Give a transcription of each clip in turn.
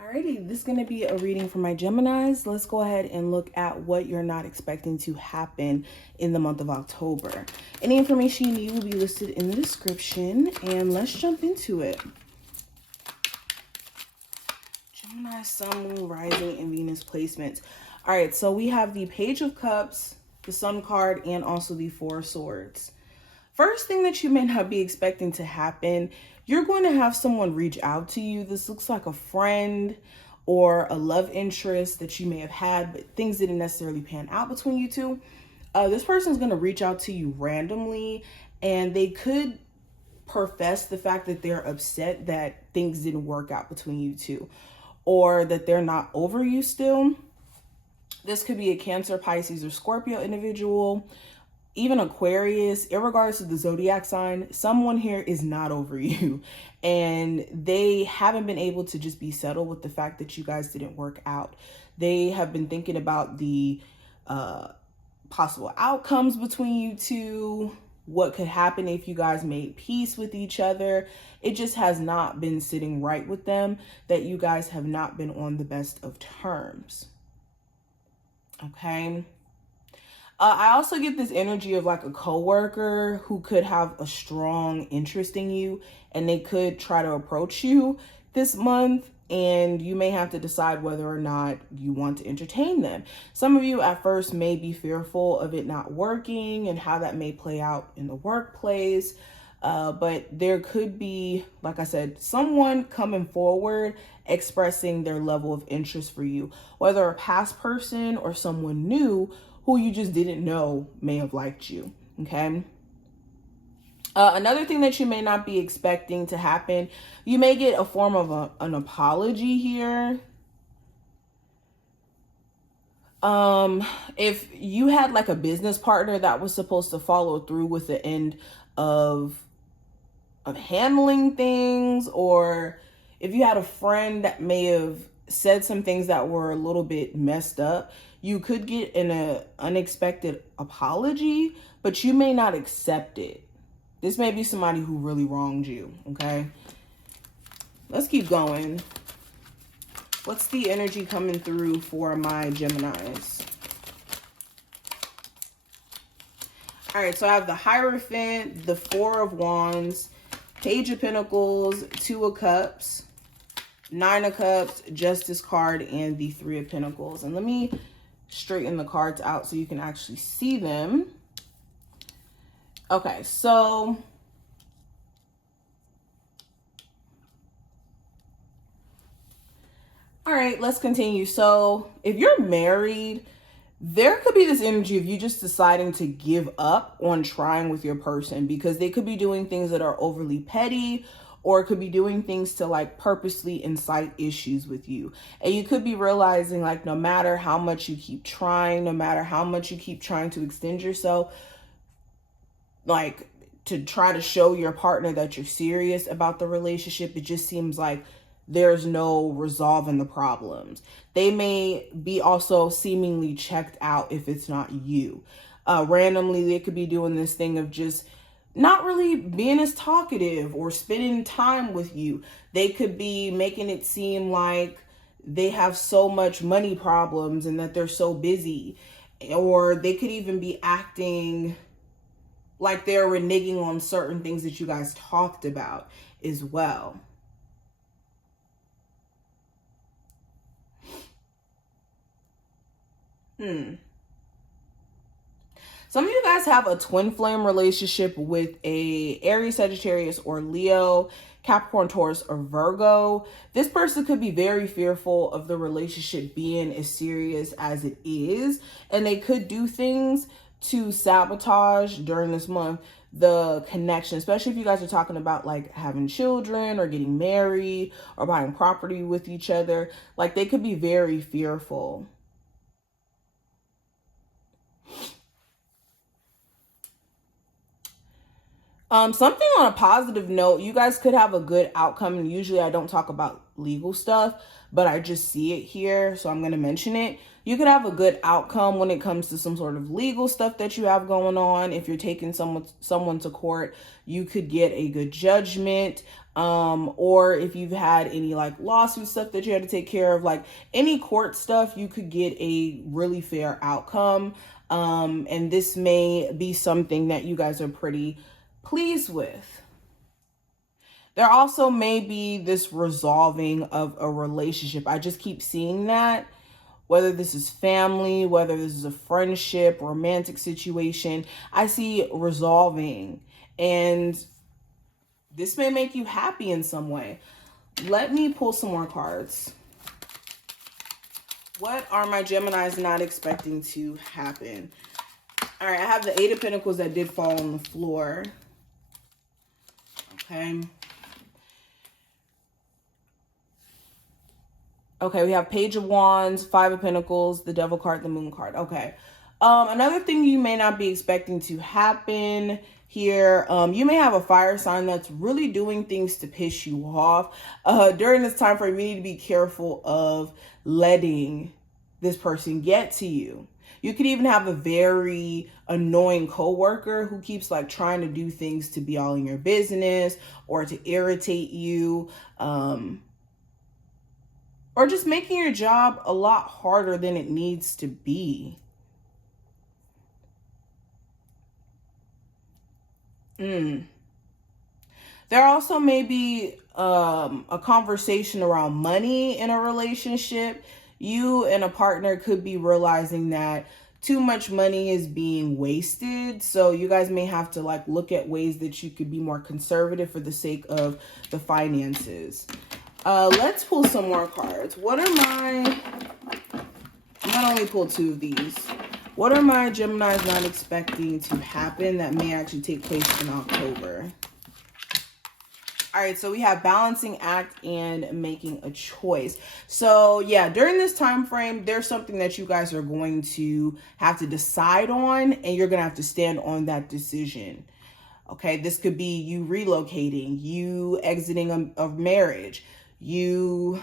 Alrighty, this is going to be a reading for my Geminis. Let's go ahead and look at what you're not expecting to happen in the month of October. Any information you need will be listed in the description, and let's jump into it. Gemini, Sun, Moon, Rising, and Venus placements. All right, so we have the Page of Cups, the Sun card, and also the Four of Swords. First thing that you may not be expecting to happen, you're going to have someone reach out to you. This looks like a friend or a love interest that you may have had, but things didn't necessarily pan out between you two. This person is going to reach out to you randomly, and they could profess the fact that they're upset that things didn't work out between you two, or that they're not over you still. This could be a Cancer, Pisces, or Scorpio individual. Even Aquarius, irregardless of the zodiac sign, someone here is not over you, and they haven't been able to just be settled with the fact that you guys didn't work out. They have been thinking about the possible outcomes between you two, what could happen if you guys made peace with each other. It just has not been sitting right with them, that you guys have not been on the best of terms. Okay. I also get this energy of like a coworker who could have a strong interest in you, and they could try to approach you this month, and you may have to decide whether or not you want to entertain them. Some of you at first may be fearful of it not working and how that may play out in the workplace. But there could be, like I said, someone coming forward expressing their level of interest for you, whether a past person or someone new who you just didn't know may have liked you, okay? Another thing that you may not be expecting to happen, you may get a form of an apology here. If you had like a business partner that was supposed to follow through with the end of handling things, or if you had a friend that may have said some things that were a little bit messed up, you could get an unexpected apology, but you may not accept it. This may be somebody who really wronged you, okay? Let's keep going. What's the energy coming through for my Geminis? All right, so I have the Hierophant, the Four of Wands, Page of Pentacles, Two of Cups, Nine of Cups, Justice card, and the Three of Pentacles. And let me straighten the cards out so you can actually see them. Okay, so all right, let's continue. So if you're married, there could be this energy of you just deciding to give up on trying with your person, because they could be doing things that are overly petty, or it could be doing things to like purposely incite issues with you. And you could be realizing like no matter how much you keep trying, no matter how much you keep trying to extend yourself, like to try to show your partner that you're serious about the relationship, it just seems like there's no resolving the problems. They may be also seemingly checked out if it's not you. Randomly, they could be doing this thing of just not really being as talkative or spending time with you. They could be making it seem like they have so much money problems and that they're so busy. Or they could even be acting like they're reneging on certain things that you guys talked about as well. Some of you guys have a twin flame relationship with a Aries, Sagittarius, or Leo, Capricorn, Taurus, or Virgo. This person could be very fearful of the relationship being as serious as it is, and they could do things to sabotage during this month the connection, especially if you guys are talking about like having children or getting married or buying property with each other. Like they could be very fearful. Something on a positive note, you guys could have a good outcome. And usually I don't talk about legal stuff, but I just see it here, so I'm going to mention it. You could have a good outcome when it comes to some sort of legal stuff that you have going on. If you're taking someone to court, you could get a good judgment. Or if you've had any like lawsuit stuff that you had to take care of, like any court stuff, you could get a really fair outcome. And this may be something that you guys are pretty pleased with. There also may be this resolving of a relationship. I just keep seeing that, whether this is family, whether this is a friendship, romantic situation. I see resolving, and this may make you happy in some way. Let me pull some more cards. What are my Geminis not expecting to happen? All right, I have the Eight of Pentacles that did fall on the floor. Okay. Okay, we have Page of Wands, Five of Pentacles, the Devil card, the Moon card. Okay. Another thing you may not be expecting to happen here, you may have a fire sign that's really doing things to piss you off. During this time frame, you need to be careful of letting this person get to you. You could even have a very annoying coworker who keeps like trying to do things to be all in your business or to irritate you, or just making your job a lot harder than it needs to be. There also may be a conversation around money in a relationship. You and a partner could be realizing that too much money is being wasted. So you guys may have to like look at ways that you could be more conservative for the sake of the finances. Let's pull some more cards. What are my... I'm gonna only pull two of these. What are my Geminis not expecting to happen that may actually take place in October? All right, so we have balancing act and making a choice. So yeah, during this time frame, there's something that you guys are going to have to decide on, and you're gonna have to stand on that decision. Okay, this could be you relocating, you exiting a marriage, you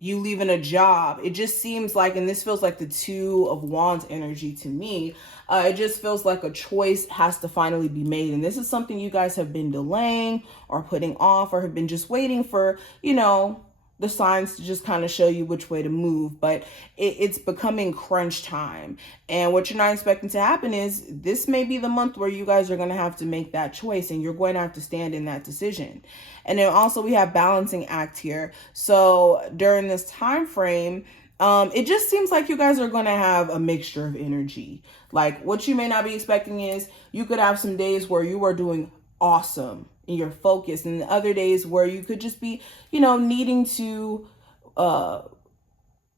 leaving a job. It just seems like, and this feels like the Two of Wands energy to me, it just feels like a choice has to finally be made. And this is something you guys have been delaying or putting off, or have been just waiting for, you know, the signs to just kind of show you which way to move. But it's becoming crunch time. And what you're not expecting to happen is this may be the month where you guys are going to have to make that choice, and you're going to have to stand in that decision. And then also we have balancing act here. So during this time frame, it just seems like you guys are going to have a mixture of energy. Like what you may not be expecting is you could have some days where you are doing awesome and you're focused, and the other days where you could just be, you know, needing to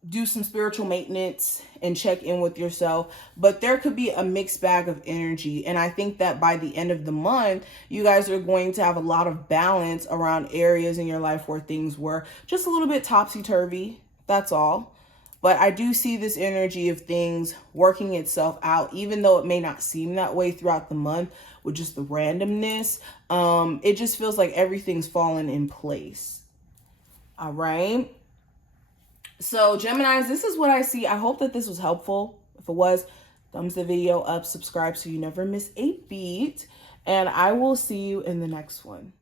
do some spiritual maintenance and check in with yourself. But there could be a mixed bag of energy. And I think that by the end of the month, you guys are going to have a lot of balance around areas in your life where things were just a little bit topsy-turvy. That's all. But I do see this energy of things working itself out, even though it may not seem that way throughout the month with just the randomness. It just feels like everything's fallen in place. All right. So Geminis, this is what I see. I hope that this was helpful. If it was, thumbs the video up, subscribe so you never miss a beat. And I will see you in the next one.